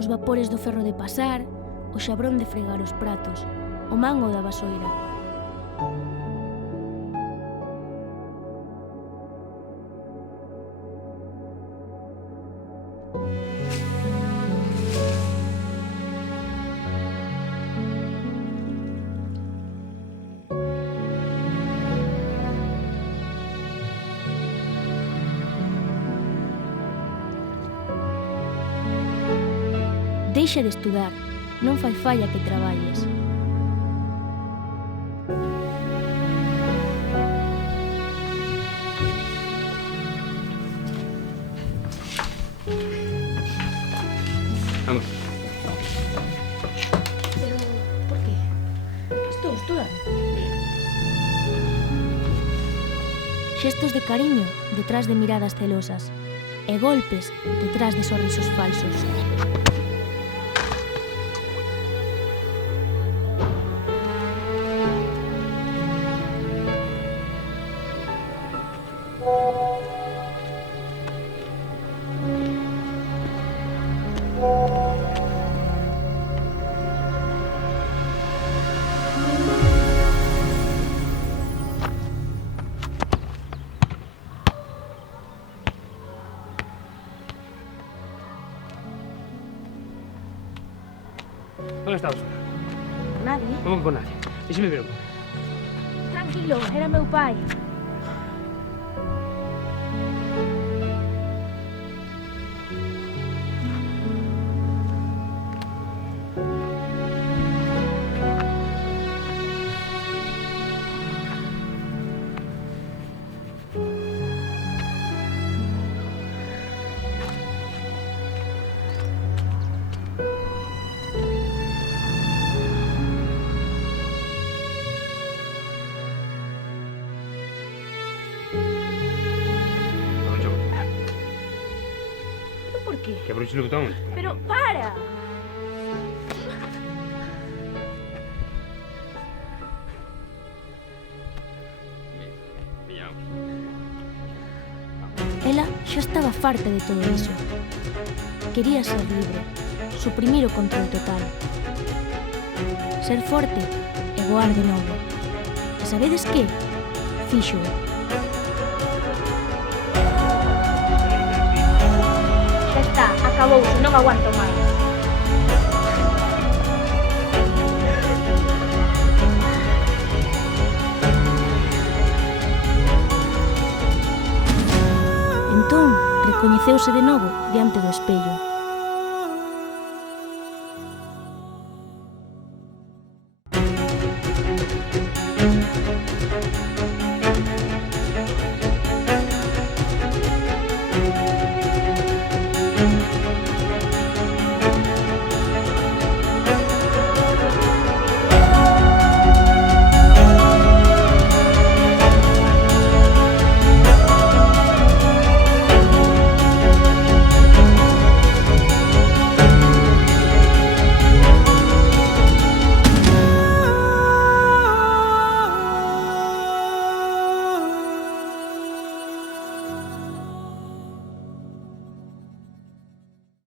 os vapores do ferro de pasar, o xabrón de fregar os pratos, o mango da vasoira. Deixa de estudar, non fai falla que traballes. Vamos. Pero, por qué? Estou estudando. Xestos de cariño detrás de miradas celosas e golpes detrás de sorrisos falsos. ¿Dónde estabas? Nadie? ¿Cómo que con nadie? Déxeme ver un pouco. Tranquilo, era meu pai. Vamos, yo. Pero por qué? Que abroche o botón. Pero para! Ela xa estaba farta de todo iso. Quería ser libre, suprimir o control total. Ser forte e voar de novo. E sabedes que? Fíxoo. Xa está, acabouse, non aguanto máis. Entón, recoñeceuse de novo diante do espello.